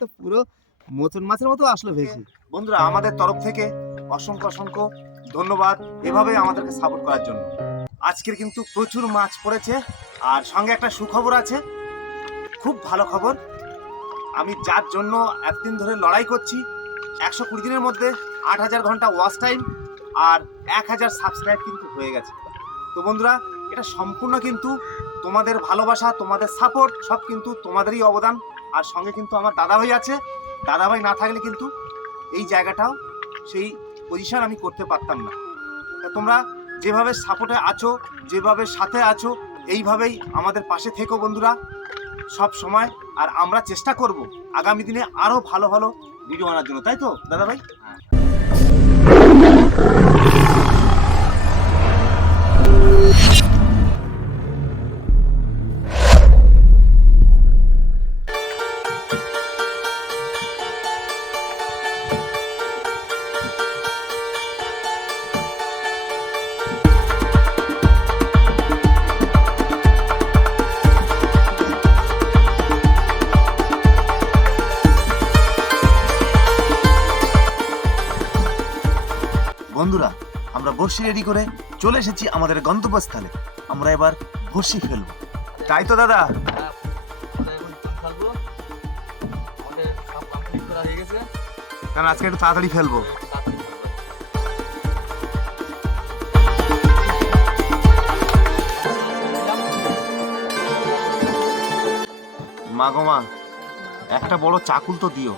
তো পুরো মোচন মাছের মতো আসলো ভেসে। বন্ধুরা, আমাদের তরফ থেকে অসংখ্য অসংখ্য ধন্যবাদ এভাবে আমাদেরকে সাপোর্ট করার জন্য। আজকের কিন্তু প্রচুর মাছ পড়েছে, আর সঙ্গে একটা সুখবর আছে, খুব ভালো খবর। আমি যার জন্য এতদিন ধরে লড়াই করছি, 120 দিনের মধ্যে 8000 ঘন্টা ওয়াচ টাইম আর 1000 সাবস্ক্রাইব কিন্তু হয়ে গেছে। তো বন্ধুরা, এটা সম্পূর্ণ কিন্তু তোমাদের ভালোবাসা, তোমাদের সাপোর্ট, সব কিন্তু তোমাদেরই অবদান। আর সঙ্গে কিন্তু আমার দাদাভাই আছে, দাদাভাই না থাকলে কিন্তু এই জায়গাটাও সেই পজিশন আমি করতে পারতাম না। তা তোমরা যেভাবে সাপোর্টে আছো, যেভাবে সাথে আছো, এইভাবেই আমাদের পাশে থেকো বন্ধুরা সব সময়। আর আমরা চেষ্টা করব আগামী দিনে আরো ভালো ভালো ভিডিও আনার জন্য, তাই তো দাদাভাই? বন্ধুরা, আমরা বড়শি রেডি করে চলে এসেছি আমাদের গন্তব্যস্থলে। আমরা এবার বড়শি ফেলবো, তাই তো দাদা? কারণ আজকে একটু তাড়াতাড়ি ফেলবো। মা গো মা, একটা বড় চাকুল তো দিও,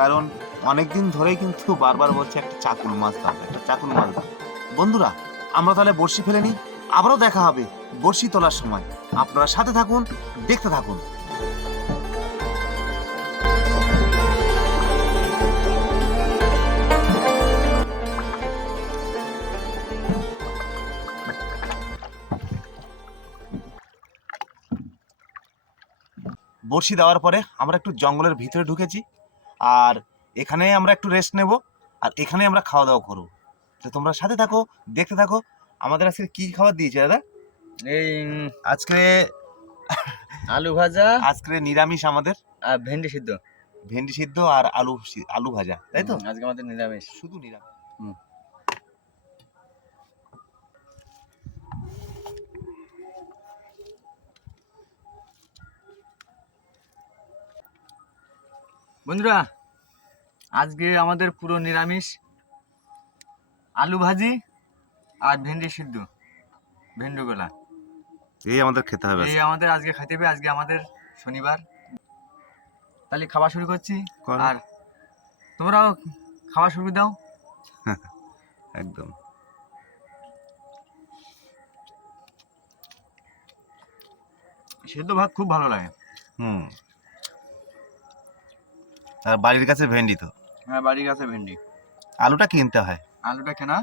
কারণ অনেকদিন ধরেই কিন্তু বারবার বলছে একটা চাকুল মাছ দাও, একটা চাকুল মাছ দাও। বন্ধুরা, আমরা তাহলে বড়শি ফেলে নিই, আবারও দেখা হবে বড়শি তোলার সময়। আপনারা সাথে থাকুন, দেখতে থাকুন। বড়শি দেওয়ার পরে আমরা একটু জঙ্গলের ভিতরে ঢুকেছি, আর এখানে আমরা একটু রেস্ট নেব, আর এখানে আমরা খাওয়া দাওয়া করবো। তো তোমরা সাথে থাকো, দেখতে থাকো। আমাদের আজকে কি খাবার দিয়েছে দাদা? এই আজকে আলু ভাজা, আজকে নিরামিষ আমাদের। আর ভেন্ডি সিদ্ধ। ভেন্ডি সিদ্ধ আর আলু ভাজা, তাই তো? আজকে আমাদের নিরামিষ। শুধু নিরামিষ। বন্ধুরা, আজকে আমাদের পুরো নিরামিষ, আলু ভাজি আর ভেন্ডি সিদ্ধ, ভেন্ডি গোলা। এই আমাদের খেতে হবে। এই আমাদের আজকে খাইতে হবে। আজকে আমাদের শনিবার। তাহলে খাওয়া শুরু করছি, করো। আর তোমরাও খাওয়া শুরু দাও। একদম। সিদ্ধ ভাত খুব ভালো লাগে। আর বাড়ির কাছে ভেন্ডি তো? হ্যাঁ, বাড়ির কাছে ভেন্ডি। আলুটা কিনতে হয়। আলুটা কেনা।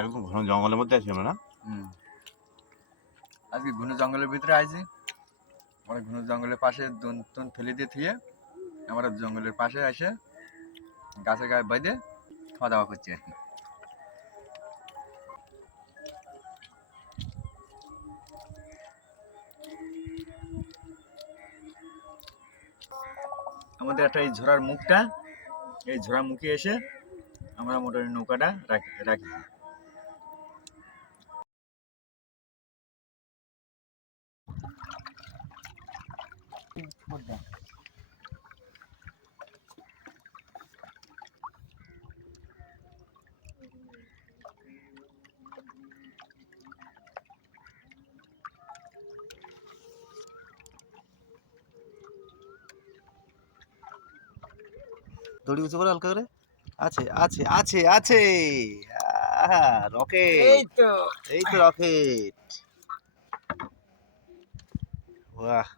একদম ঘন জঙ্গলের মধ্যে আছি আমরা, না? আজকে ঘন জঙ্গলের ভিতরে আইছি। আমরা ঘন জঙ্গলের পাশে দুন ফেলে দিয়ে থুয়ে আমরা জঙ্গলের পাশে এসে গাছের গায়ে বেঁধে খাওয়া দাওয়া করছি আর কি। আমাদের একটা এই ঝোড়ার মুখটা, এই ঝোড়ার মুখে এসে আমরা মোটামুটি নৌকাটা রাখি। দড়ি উঁচু করে হালকা করে। আছে আছে আছে আছে। রকেট! এই তো রকেট। বাহ!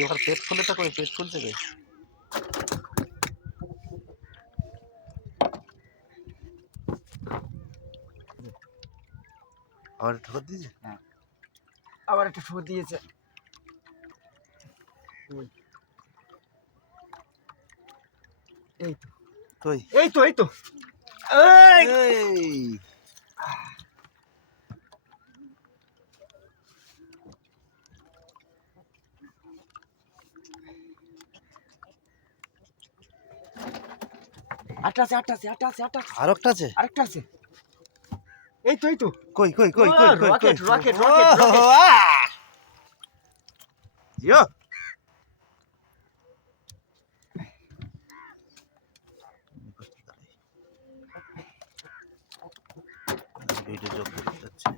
এবার পেট খুলে তো, কই পেট খুলছে রে? আবার ঠোকর দিয়েছে? হ্যাঁ, আবার একটা ঠোকর দিয়েছে। এই তো কই? এই তো এই তো এই আটটা আছে। আর একটা আছে। আরেকটা আছে। এই তো কই কই কই কই কই রকেট কই? রকেট ও, রকেট রকেট। আহ! জিও ভিডিও যোগ করতে যাচ্ছে।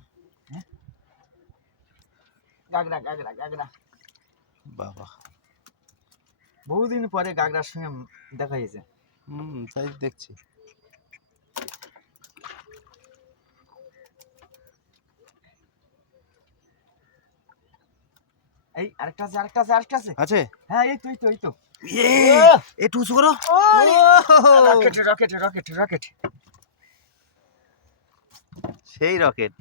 গাগরা বাবা বহুদিন পরে গাগরার সঙ্গে দেখা হয়েছে। তাই দেখছি। এই আরেকটা আছে। আছে হ্যাঁ এই তো একটু উঁচু করো। রকেট। সেই রকেট।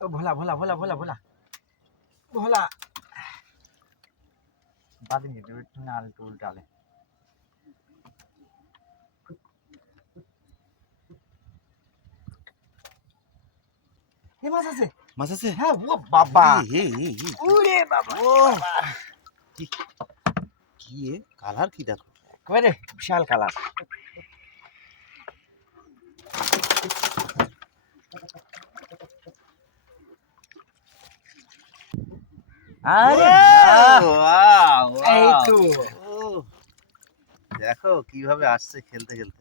ও ভোলা বাদিন একটু না একটু উল্টালে। মাছ আছে। মাছ আছে। হ্যাঁ ও বাবা, এই, ওরে বাবা, ও কি কালার কি দেখো। কই রে, বিশাল কালার। আরে ওয়াও এই তো দেখো কিভাবে আসছে খেলতে খেলতে।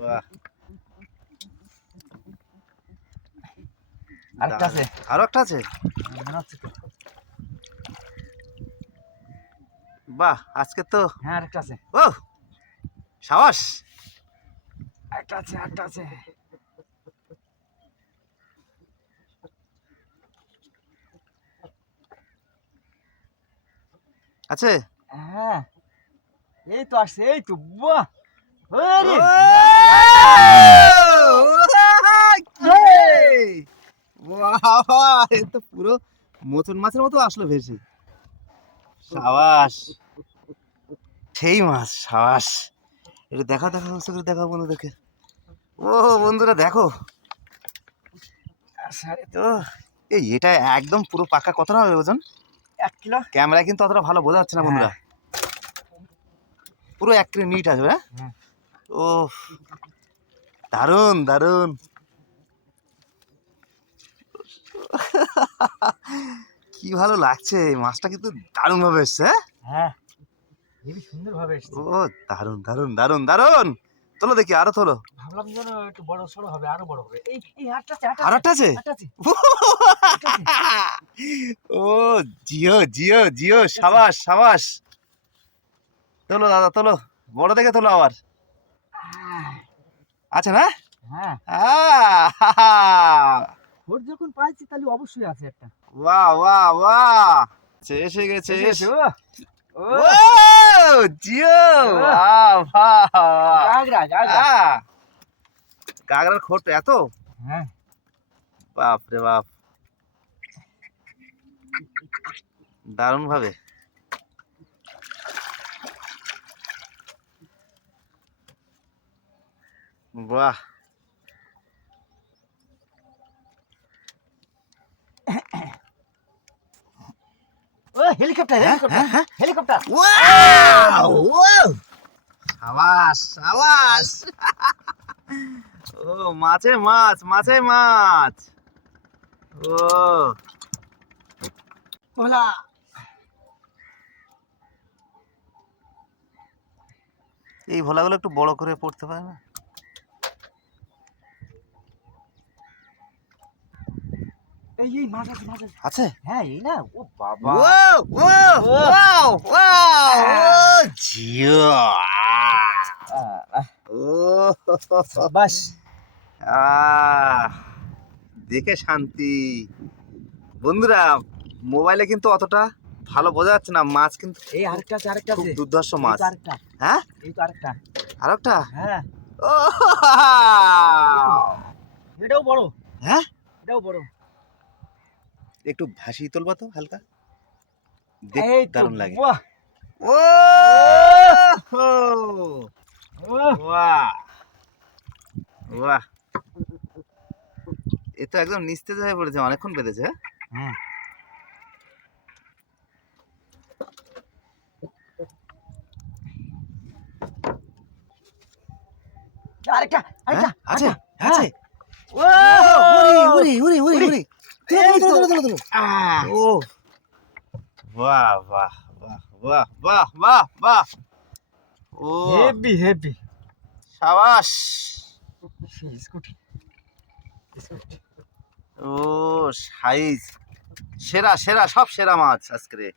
বাহ, আরেকটা আছে। আরো একটা আছে। মনে হচ্ছে তো। বাহ, আজকে তো হ্যাঁ আরেকটা আছে। ও সাবাস। আরেকটা আছে। আছে। হ্যাঁ এই তো আসছে, এই তো বাহ। আরে এ তো পুরো মতন মাছের মতো আসলো ভেসে। সাবাস, সেই মাছ। সাবাস, এটা দেখা দেখা বন্ধুদেরকে। ও বন্ধুরা দেখো, ও এটা একদম পুরো পাকা। কতটা হবে ওজন? 1 কিলো। ক্যামেরায় কিন্তু অতটা ভালো বোঝা যাচ্ছে না বন্ধুরা। পুরো 1 কিলো নিট আসবে। হ্যাঁ। ও দারুন কি ভালো লাগছে। মাছটা কিন্তু দারুণ ভাবে এসছে। হ্যাঁ হেবি সুন্দর ভাবে এসেছে। ও দারুন। তোলো দেখি, আরো তোলো। ভাবলাম যেন একটু বড় সড়ো হবে, আরো বড় হবে। এই আটটা আর একটা আছে। ও জিও, সাবাস। তোলো দাদা, তোলো। বড় দেখে তোলো আবার। আছে না? হ্যাঁ আহ! ওর যখন পাইছি তাহলে অবশ্যই আছে একটা। বাহ এসে গেছে। এসে ও ও ও জিও, বাহ। গাগরা কাঁকড়ার খোট এত? হ্যাঁ বাপ রে বাপ, দারুণ ভাবে। বাহ, ও হেলিকপ্টার। ওয়াও সাবাস। ও মাছে মাছ। ও ভোলা এই ভোলাগুলো একটু বড় করে পড়তে পারে না? এই মাছ আছে। হ্যাঁ এই না। ও বাবা, ওয়াও জিও। ও বাস দেখে শান্তি। বন্ধুরা, মোবাইলে কিন্তু অতটা ভালো বোঝা যাচ্ছে না। মাছ কিন্তু এই আরেকটা আছে। খুব দুর্ধর্ষ মাছ। আরেকটা, হ্যাঁ এই তো আরেকটা। আর একটা। হ্যাঁ ও ও এটাও বড়, হ্যাঁ এটাও বড়। একটু ভাসিয়ে তুলবো তো হালকা, দেখ এই তো, দারুণ লাগে। বাহ, ও বাহ। বাহ বাহ, এ তো একদম নিস্তেজ হয়ে পড়েছে, অনেকক্ষণ বেঁধেছে। হ্যাঁ হ্যাঁ, আরেকটা, আরেকটা, হ্যাঁ, আছে আরেকটা। আছে। ও, উড়ি উড়ি উড়ি উড়ি উড়ি, এই তো। তুলো। আহ, ও বাহ বাহ বাহ বাহ বাহ বাহ বাহ, ও হেভি হেভি। সাবাস। Scooty, Scooty. ও সাইজ সেরা সেরা, সব সেরা মাছ আজকে।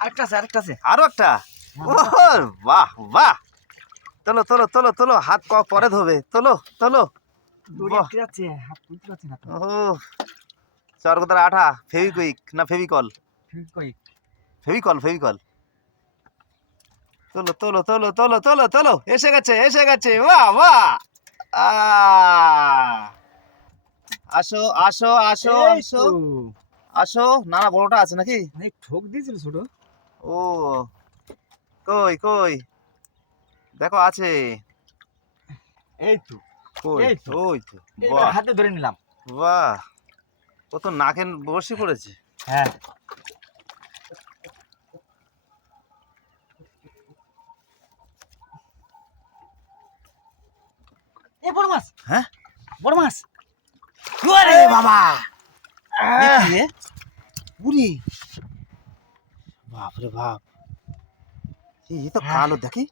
আরেকটা আছে, আরেকটা আছে। আরো একটা, ও বাহ বাহ, তোলো তোলো তোলো তোলো, হাত পরে ধোবে, তোলো তোলো। দড়ি বাহ। আটকে যাচ্ছে, হাত তুলতে পারছি না তো। ও চরকতার আঠা, ফেভিকুইক না ফেভিকল, কই? ফেভিকল ফেভিকল। তোলো তোলো তোলো তোলো তোলো তোলো, এসে গেছে এসে গেছে, বাহ বাহ। আহ, আসো আসো আসো এই আসো তো। আসো, না না বড়টা আছে নাকি? অনেক ঠোক দিয়েছিল ছোট। ও কই কই, দেখো আছে, এই তো, কই এই তো। ওই তো, এই তো, বাহ হাতে ধরে নিলাম। বাহ, ও তো নাকে বসে পড়েছে। হ্যাঁ, এই বড় মাছ, হ্যাঁ বড় মাছ। ওরে বাবা, এ আহ, কি রে? উরি বাপ রে বাপ, এই তো কালো, দেখি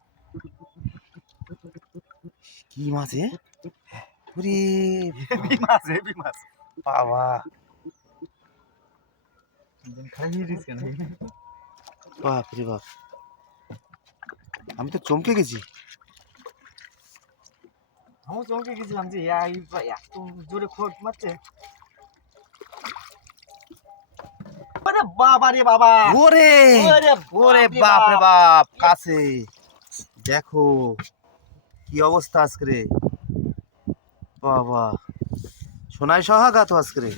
কি মাছ এ? উরি হেভি মাছ, হেভি মাছ। বাবা, খাইয়ে দিস কেন? বাপ রে বাপ, আমি তো চমকে গেছি। আমি চমকে গেছিলাম যে এত জোরে খোঁজ মারছে। আরে বাবা রে বাবা, ওরে ওরে ওরে বাপ রে বাপ রে বাপ। বাপ, কাছে দেখো কি অবস্থা আজকে রে, বাবা সোনাই সোহাগা তো আজকে রে।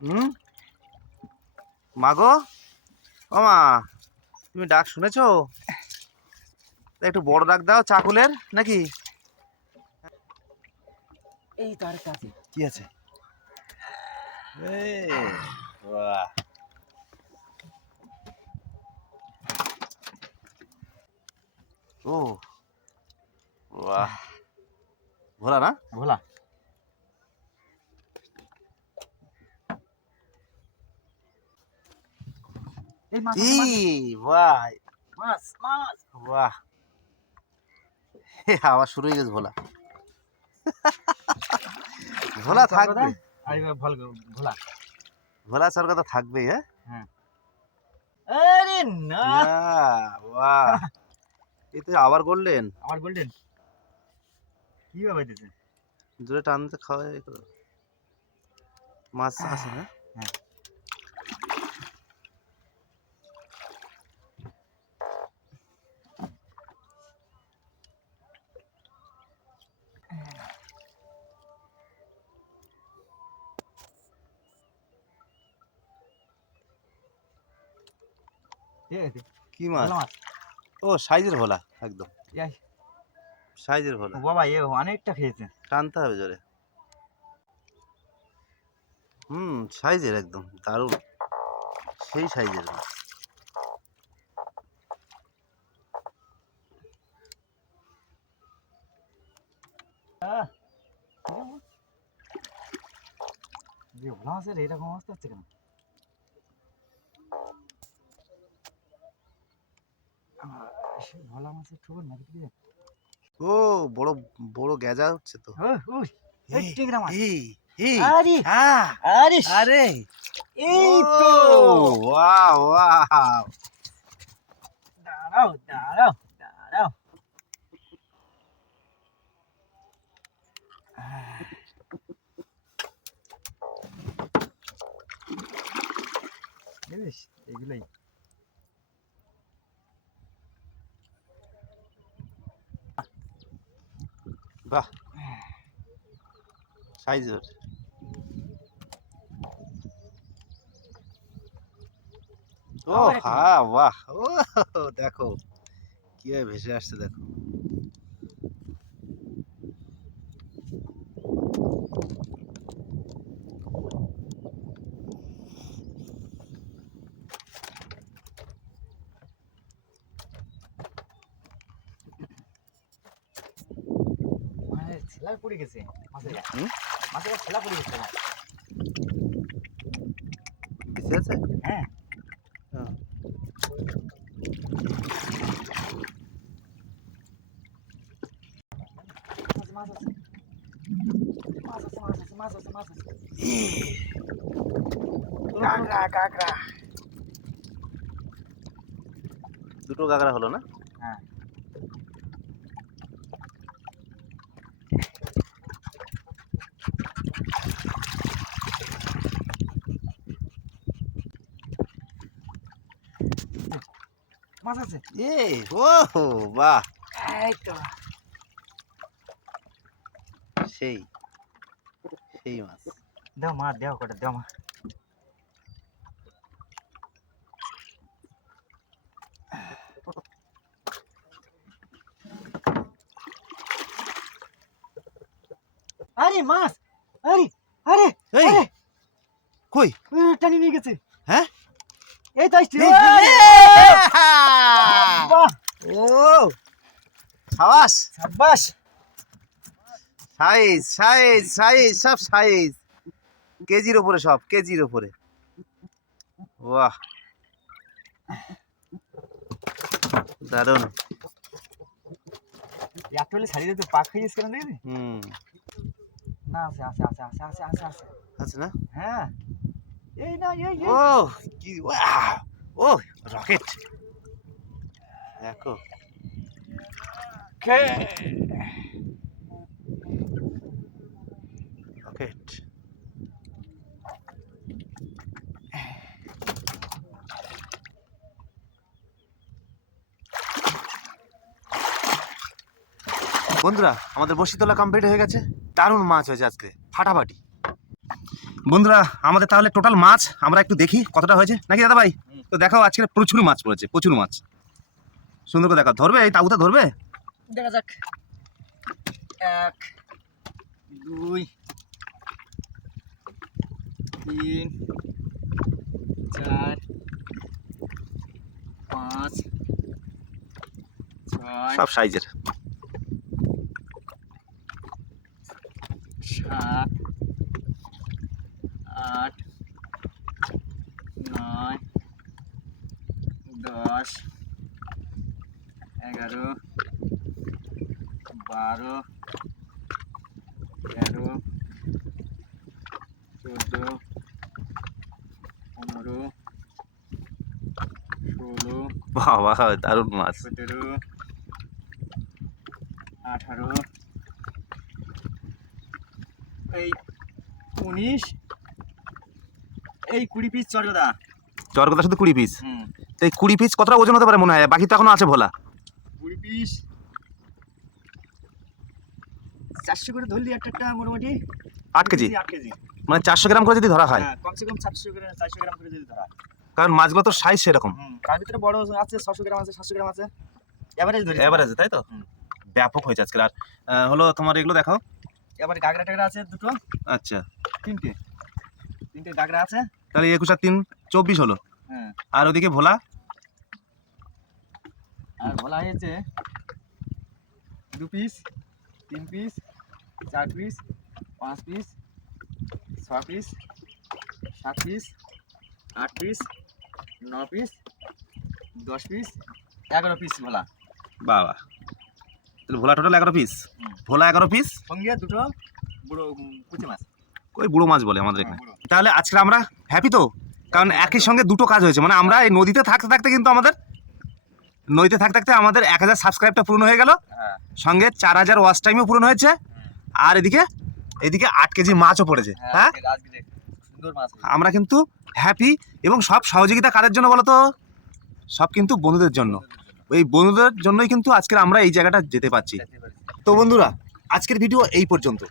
হুম, মাগো ও মা, তুমি ডাক শুনেছো? তা একটু বড় ডাক দাও চাকুলের নাকি? এই তো আরেকটা আছে। কি আছে? এ, বাহ, ও বাহ, ভোলা না? ভোলা। এই মাছ, ই বাহ মাছ, মাছ। বাহ, আবার শুরু হয়ে গেছে ভোলা। ভোলা থাকবে, ভোলা। ভোলা সরকার থাকবেই। হ্যাঁ আরে না, বাহ, এই তো আবার করলেন, আমার গোল্ডেন কি ভাবে দিতে? জোরে টানতে খাওয়া মাছ আছে না? হ্যাঁ, ঠিক আছে। কি মাছ? ভোলা মাছ। ও সাইজের ভোলা, একদম ইয়াই, সাইজের ভোলা, ও বাবা এ অনেকটা খেয়েছে। টানতে হবে জোরে। হুম, সাইজের একদম দারুণ, সেই সাইজের মাছ। যে ভোলা মাছের এরকম অবস্থা হচ্ছে কেন? ভোলা মাছের ঠোকর নাকি দিয়ে? ও বড় বড় গেজা হচ্ছে তো। ওই, এই টিংরা মাছ। এই এই আরে, আহ, আরে, আরে এই তো। ওয়াও ওয়াও, দাঁড়াও, দাঁড়াও, দাঁড়াও। বুঝিস এগুলোই। বাহ, সাইজের। ও আবার একটা হ্যাঁ, বাহ, ও দেখো কিভাবে ভেসে আসছে দেখো। মানে ছেলা পড়ে গেছে মাছের গায়ে। হুম? মাছের গায়ে ছেলা পড়ে গেছে। বেঁচে আছে? হ্যাঁ হ্যাঁ। মাছ আছে, মাছ আছে, মাছ আছে, মাছ আছে, মাছ আছে। কাঁকড়া, কাঁকড়া। দুটো কাঁকড়া হলো না? হ্যাঁ মাছ আছে। এ ও বাহ, এই তো সেই সেই মাছ। দাও মা, দাও কটা, দাও মা। আরে মাছ, আরে আরে এই আরে কই? টানি নিয়ে গেছে। হ্যাঁ? এই তো আসছে। বাহ, ও সাবাস, সাব্বাস। সাইজ সাইজ সাইজ সব সাইজ, কেজির উপরে, সব কেজির উপরে। বাহ, দারুণ। একটা হলে ছাড়িয়ে দিতে পাক খাইয়েছ কেন দেখবি? হুম, না আছে আছে আছে আছে আছে আছে আছে। আছে না? হ্যাঁ এই না এই ও কি, ওয়াও, ও রকেট দেখো। রকেট। বন্ধুরা, আমাদের বসি তোলা কমপ্লিট হয়ে গেছে। দারুণ মাছ হয়েছে আজকে, ফাটাফাটি। বন্ধুরা, আমাদের তাহলে টোটাল মাছ আমরা একটু দেখি কতটা হয়েছে, নাকি দাদা ভাই? তো দেখাও, আজকে প্রচুর মাছ পড়েছে, প্রচুর মাছ। সুন্দর করে দেখা, ধরবে এই তাবুতে, ধরবে? দেখা যাক। 1 2 3 4 5 6 সব সাইজের। 7 8 9 10 11 12 13 14 15 16 বাহ বাহ, দারুণ মাছ। 17 18 এই 19 এই 20 পিস চরগদা। চরকদা শুধু 20 পিস? হুম তো এই 20 পিস কতটা ওজন হতে পারে মনে হয়? বাকি তো এখনো আছে ভোলা। 20 পিস 400 করে ধরলি একটা মোটামুটি 8 কেজি, 8 কেজি। মানে 400 গ্রাম করে যদি ধরা হয়। হ্যাঁ কমসে কম 400 গ্রাম করে যদি ধরা। কারণ মাছগুলো তো সাইজ সেরকম। তার ভিতরে বড় আছে 600 গ্রাম আছে, 700 গ্রাম আছে, এভারেজ ধরি। এভারেজে, তাই তো? হুম। ব্যাপক হয়েছে আজকে। আর হলো তোমার এগুলো দেখাও। এবারে গাগরা টাগরা আছে দুটো, আচ্ছা, তিনটে গাগরা আছে। তাহলে 21 আর 3 24 হলো। হ্যাঁ আর ওদিকে ভোলা? আর বলা হয়েছে 2 piece 3 piece 4 piece 5 piece 6 piece 7 piece 8 piece 9 piece 10 piece 11 piece Bhola. বাবা, তাহলে ভোলা টোটাল 11 পিস। হুম। ভোলা 11 পিস, সঙ্গে দুটো বড় পুঁটি মাছ। ওই বুড়ো মাছ বলে আমাদের এখানে। বুড়ো। তাহলে আজকে আমরা হ্যাপি তো, কারণ একই সঙ্গে দুটো কাজ হয়েছে। মানে আমরা এই নদীতে থাকতে থাকতে কিন্তু আমাদের 1000 সাবস্ক্রাইবটা পূর্ণ হয়ে গেল, হ্যাঁ সঙ্গে 4000 ওয়াচ টাইমও পূরণ হয়েছে। আর এদিকে 8 কেজি মাছও পড়েছে। হ্যাঁ, আজকে দেখ সুন্দর মাছ হয়েছে। আমরা কিন্তু হ্যাপি। এবং সব সহযোগিতা কাদের জন্য বলো তো? সব কিন্তু বন্ধুদের জন্য। এই বন্ধুদের জন্যই কিন্তু আজকে আমরা এই জায়গাটা যেতে পারছি। তো বন্ধুরা, আজকের ভিডিও এই পর্যন্ত।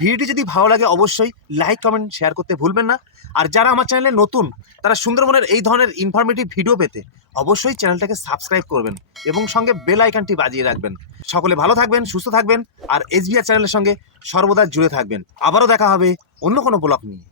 ভিডিওটি যদি ভালো লাগে অবশ্যই লাইক কমেন্ট শেয়ার করতে ভুলবেন না। আর যারা আমার চ্যানেলে নতুন তারা সুন্দরবনের এই ধরনের ইনফরমেটিভ ভিডিও পেতে অবশ্যই চ্যানেলটাকে সাবস্ক্রাইব করবেন এবং সঙ্গে বেল আইকনটি বাজিয়ে রাখবেন। সকলে ভালো থাকবেন, সুস্থ থাকবেন আর SBR চ্যানেলের সঙ্গে সর্বদা জুড়ে থাকবেন। আবারও দেখা হবে অন্য কোনো ব্লগ নিয়ে।